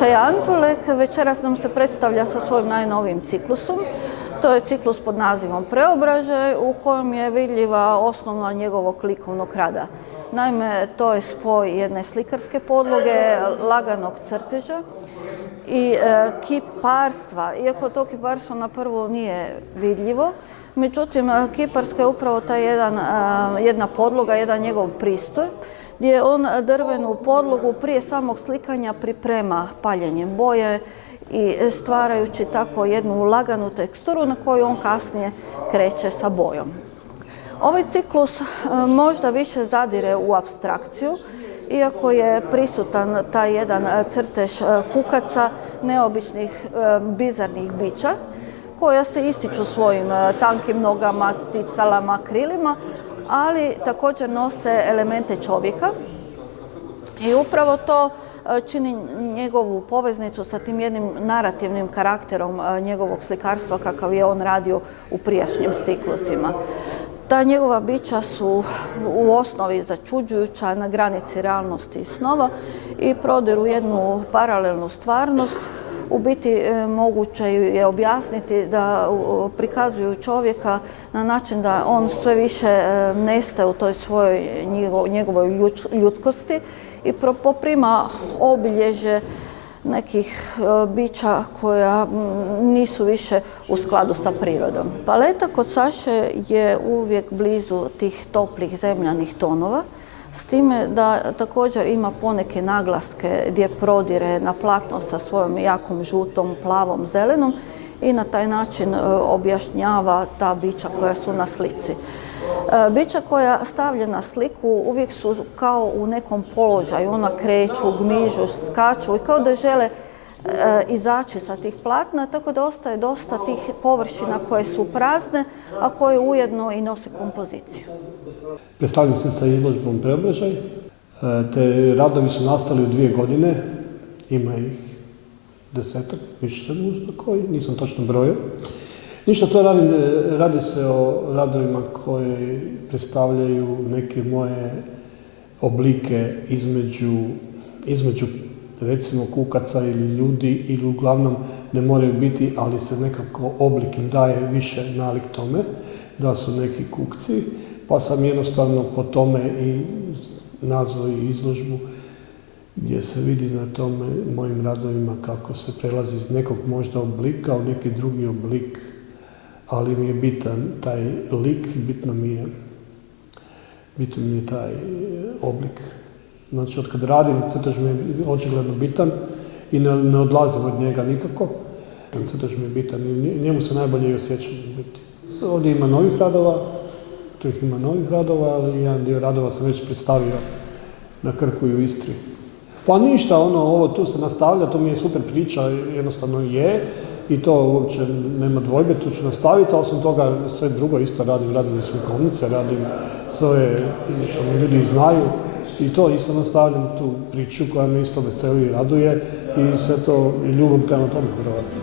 Miša Antulek večeras nam se predstavlja sa svojim najnovijim ciklusom. To je ciklus pod nazivom Preobražaj u kojem je vidljiva osnova njegovog likovnog rada. Naime, to je spoj jedne slikarske podloge, laganog crteža i kiparstva. Iako to kiparstvo na prvu nije vidljivo, međutim, kiparska je upravo ta jedna podloga, jedan njegov pristup, gdje on drvenu podlogu prije samog slikanja priprema paljenjem boje i stvarajući tako jednu laganu teksturu na koju on kasnije kreće sa bojom. Ovaj ciklus možda više zadire u apstrakciju, iako je prisutan taj jedan crtež kukaca, neobičnih bizarnih bića, koja se ističu svojim tankim nogama, ticalama, krilima, ali također nose elemente čovjeka. I upravo to čini njegovu poveznicu sa tim jednim narativnim karakterom njegovog slikarstva kakav je on radio u prijašnjim ciklusima. Ta njegova bića su u osnovi začuđujuća, na granici realnosti i snova i prodiru jednu paralelnu stvarnost. U biti moguće je objasniti da prikazuju čovjeka na način da on sve više nestaje u toj svojoj njegovoj ljudskosti i poprima obilježje nekih bića koja nisu više u skladu sa prirodom. Paleta kod Saše je uvijek blizu tih toplih zemljanih tonova, s time da također ima poneke naglaske gdje prodire na platno sa svojom jakom žutom, plavom, zelenom i na taj način objašnjava ta bića koja su na slici. Bića koja stavlja na sliku uvijek su kao u nekom položaju, ona kreću, gmižu, skaču i kao da žele izaći sa tih platna, tako da ostaje dosta tih površina koje su prazne, a koje ujedno i nose kompoziciju. Predstavljam se sa izložbom Preobražaj. Te radovi su nastali u 2 godine, ima ih 10-ak, više možda koji, nisam točno brojio. Ništa to radi se o radovima koji predstavljaju neke moje oblike između recimo kukaca ili ljudi ili uglavnom ne moraju biti, ali se nekako oblik im daje više nalik tome da su neki kukci, pa sam jednostavno po tome i nazvao izložbu gdje se vidi na tome mojim radovima kako se prelazi iz nekog možda oblika u neki drugi oblik, ali mi je bitan taj lik, bitno mi je taj oblik. Znači, od kad radim, crtež mi je očigledno bitan i ne odlazim od njega nikako. Crtež mi je bitan i njemu se najbolje i osjećam biti. Ovdje ima novih radova, tu ih ima novih radova, ali jedan dio radova sam već predstavio na Krku i u Istri. Pa ništa, ovo tu se nastavlja, to mi je super priča, jednostavno je i to uopće nema dvojbe, tu ću nastaviti, a osim toga sve drugo isto radim slikovnice, radim sve što mi ljudi znaju i to isto nastavljam tu priču koja me isto veseli i raduje i sve to i ljubav prema tome vjerovatno.